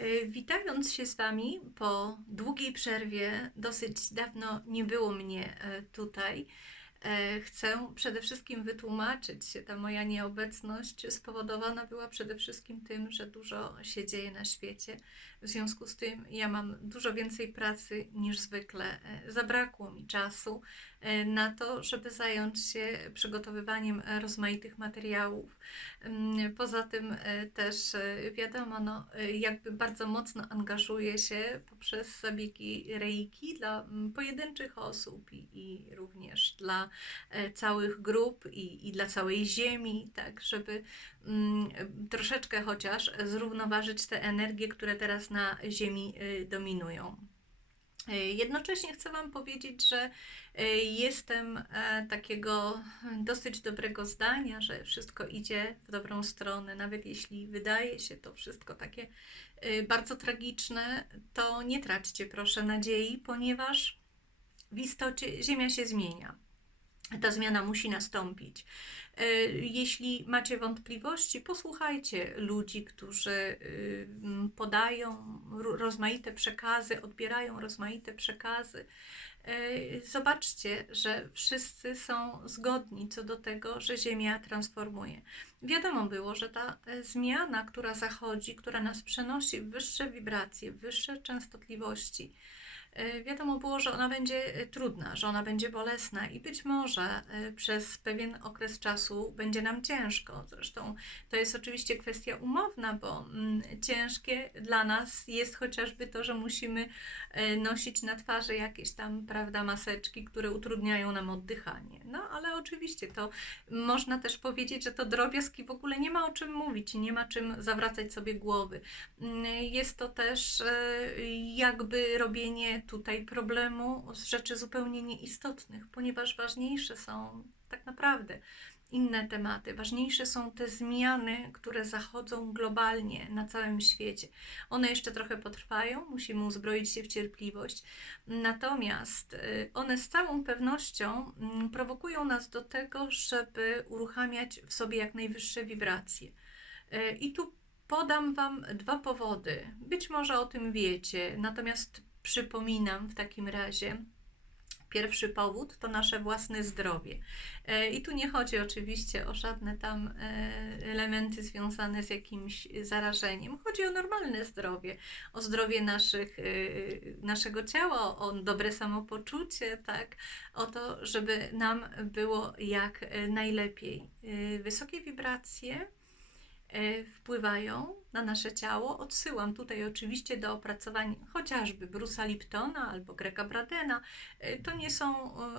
E, Witając się z Wami po długiej przerwie, dosyć dawno nie było mnie e, tutaj. E, Chcę przede wszystkim wytłumaczyć się, ta moja nieobecność spowodowana była przede wszystkim tym, że dużo się dzieje na świecie. W związku z tym ja mam dużo więcej pracy niż zwykle. E, Zabrakło mi czasu e, na to, żeby zająć się przygotowywaniem rozmaitych materiałów. Mm, Poza tym też wiadomo, no, jakby bardzo mocno angażuję się poprzez zabiegi reiki dla mm, pojedynczych osób i, i również dla e, całych grup i, i dla całej Ziemi, tak, żeby mm, troszeczkę chociaż zrównoważyć te energie, które teraz na Ziemi e, dominują. E, Jednocześnie chcę Wam powiedzieć, że jestem takiego dosyć dobrego zdania, że wszystko idzie w dobrą stronę. Nawet jeśli wydaje się to wszystko takie bardzo tragiczne, to nie traćcie proszę nadziei, ponieważ w istocie Ziemia się zmienia. Ta zmiana musi nastąpić. E, Jeśli macie wątpliwości, posłuchajcie ludzi, którzy y, podają ro- rozmaite przekazy, odbierają rozmaite przekazy. E, Zobaczcie, że wszyscy są zgodni co do tego, że Ziemia transformuje. Wiadomo było, że ta e, zmiana, która zachodzi, która nas przenosi w wyższe wibracje, w wyższe częstotliwości, wiadomo było, że ona będzie e, trudna, że ona będzie bolesna i być może e, przez pewien okres czasu będzie nam ciężko. Zresztą to jest oczywiście kwestia umowna, bo mm, ciężkie dla nas jest chociażby to, że musimy e, nosić na twarzy jakieś tam, prawda, maseczki, które utrudniają nam oddychanie. No ale oczywiście to można też powiedzieć, że to drobiazg i w ogóle nie ma o czym mówić nie ma czym zawracać sobie głowy. Mm, Jest to też e, jakby robienie tutaj problemu z rzeczy zupełnie nieistotnych, ponieważ ważniejsze są tak naprawdę inne tematy. Ważniejsze są te zmiany, które zachodzą globalnie na całym świecie. One jeszcze trochę potrwają, musimy uzbroić się w cierpliwość. Natomiast y, one z całą pewnością mm, prowokują nas do tego, żeby uruchamiać w sobie jak najwyższe wibracje. Y, I tu podam Wam dwa powody. Być może o tym wiecie, natomiast przypominam w takim razie. Pierwszy powód to nasze własne zdrowie. E, I tu nie chodzi oczywiście o żadne tam e, elementy związane z jakimś zarażeniem. Chodzi o normalne zdrowie, o zdrowie naszych, e, naszego ciała, o dobre samopoczucie, tak? o to, żeby nam było jak najlepiej. Wysokie wibracje wpływają na nasze ciało. Odsyłam tutaj oczywiście do opracowań chociażby Brusa Liptona albo Grega Bradena. E, To nie są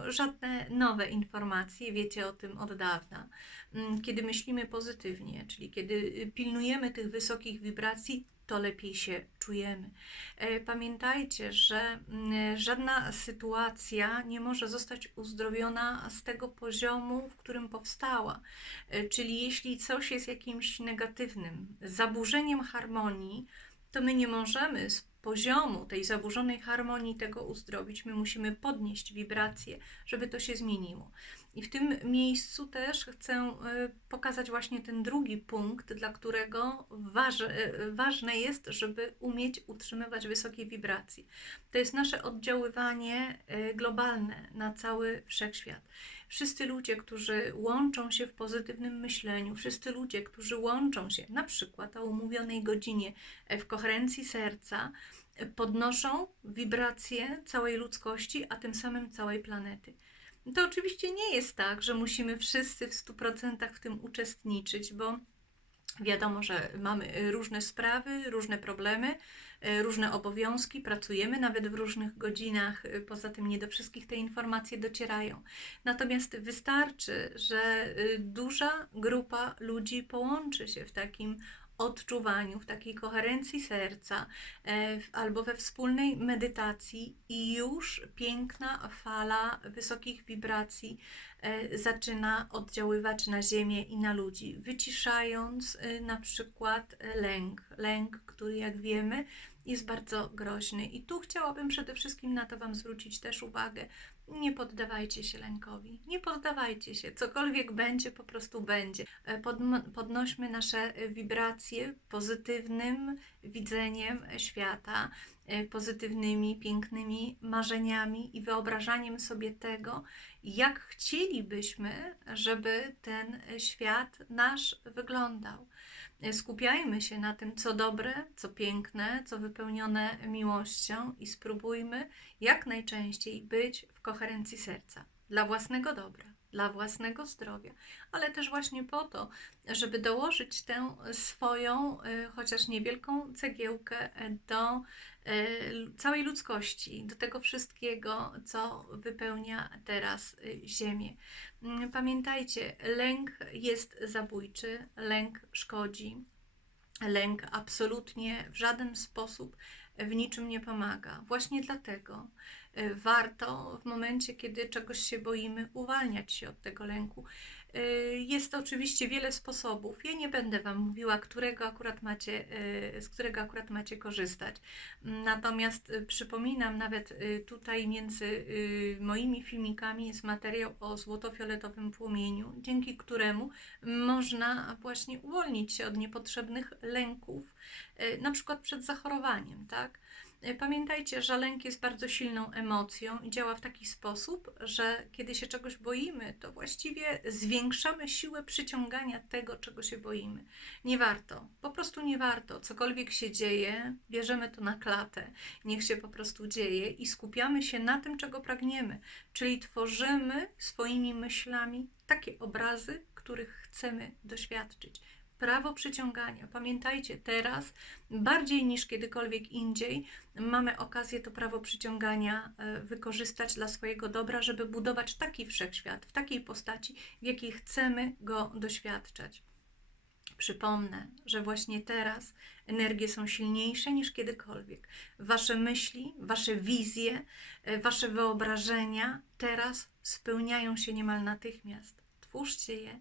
e, żadne nowe informacje, wiecie o tym od dawna. Mm, Kiedy myślimy pozytywnie, czyli kiedy y, pilnujemy tych wysokich wibracji, to lepiej się czujemy. E, Pamiętajcie, że mm, żadna sytuacja nie może zostać uzdrowiona z tego poziomu, w którym powstała. Czyli jeśli coś jest jakimś negatywnym, zaburzeniem harmonii, to my nie możemy z poziomu tej zaburzonej harmonii tego uzdrowić. My musimy podnieść wibracje, żeby to się zmieniło. I w tym miejscu też chcę e, pokazać właśnie ten drugi punkt, dla którego waż, e, ważne jest, żeby umieć utrzymywać wysokie wibracje. To jest nasze oddziaływanie e, globalne na cały wszechświat. Wszyscy ludzie, którzy łączą się w pozytywnym myśleniu, wszyscy ludzie, którzy łączą się na przykład o umówionej godzinie w koherencji serca, podnoszą wibracje całej ludzkości, a tym samym całej planety. To oczywiście nie jest tak, że musimy wszyscy w 100% w tym uczestniczyć, bo wiadomo, że mamy różne sprawy, różne problemy, e, różne obowiązki, pracujemy nawet w różnych godzinach, e, poza tym nie do wszystkich te informacje docierają. Natomiast wystarczy, że e, duża grupa ludzi połączy się w takim odczuwaniu, w takiej koherencji serca e, albo we wspólnej medytacji i już piękna fala wysokich wibracji e, zaczyna oddziaływać na Ziemię i na ludzi, wyciszając e, na przykład lęk. Lęk, który jak wiemy jest bardzo groźny. I tu chciałabym przede wszystkim na to Wam zwrócić też uwagę. Nie poddawajcie się lękowi. Nie poddawajcie się. Cokolwiek będzie, po prostu będzie. E, Podm- podnośmy nasze e, wibracje pozytywnym widzeniem świata, pozytywnymi, pięknymi marzeniami i wyobrażaniem sobie tego, jak chcielibyśmy, żeby ten świat nasz wyglądał. E, Skupiajmy się na tym, co dobre, co piękne, co wypełnione miłością i spróbujmy jak najczęściej być w koherencji serca dla własnego dobra, dla własnego zdrowia, ale też właśnie po to, żeby dołożyć tę swoją, y, chociaż niewielką cegiełkę e, do l- całej ludzkości, do tego wszystkiego, co wypełnia teraz y, Ziemię. Mm, Pamiętajcie, lęk jest zabójczy, lęk szkodzi. Lęk absolutnie w żaden sposób w niczym nie pomaga. Właśnie dlatego warto w momencie, kiedy czegoś się boimy, uwalniać się od tego lęku. Y, Jest oczywiście wiele sposobów. Ja nie będę Wam mówiła, którego akurat macie, y, z którego akurat macie korzystać. Natomiast y, przypominam, nawet y, tutaj między y, moimi filmikami jest materiał o złotofioletowym płomieniu, dzięki któremu można właśnie uwolnić się od niepotrzebnych lęków, y, na przykład przed zachorowaniem, tak? Y, Pamiętajcie, że lęk jest bardzo silną emocją i działa w taki sposób, że kiedy się czegoś boimy, to właściwie zwiększamy siłę przyciągania tego, czego się boimy. Nie warto, po prostu nie warto. Cokolwiek się dzieje, bierzemy to na klatę, niech się po prostu dzieje i skupiamy się na tym, czego pragniemy, czyli tworzymy swoimi myślami takie obrazy, których chcemy doświadczyć. Prawo przyciągania. Pamiętajcie, teraz bardziej niż kiedykolwiek indziej mamy okazję to prawo przyciągania e, wykorzystać dla swojego dobra, żeby budować taki wszechświat, w takiej postaci, w jakiej chcemy go doświadczać. Przypomnę, że właśnie teraz energie są silniejsze niż kiedykolwiek. Wasze myśli, wasze wizje, e, wasze wyobrażenia teraz spełniają się niemal natychmiast. Twórzcie je,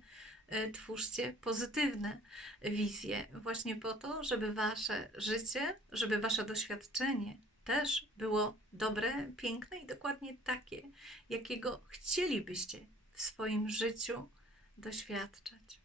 twórzcie pozytywne wizje, właśnie po to, żeby wasze życie, żeby wasze doświadczenie też było dobre, piękne i dokładnie takie, jakiego chcielibyście w swoim życiu doświadczać.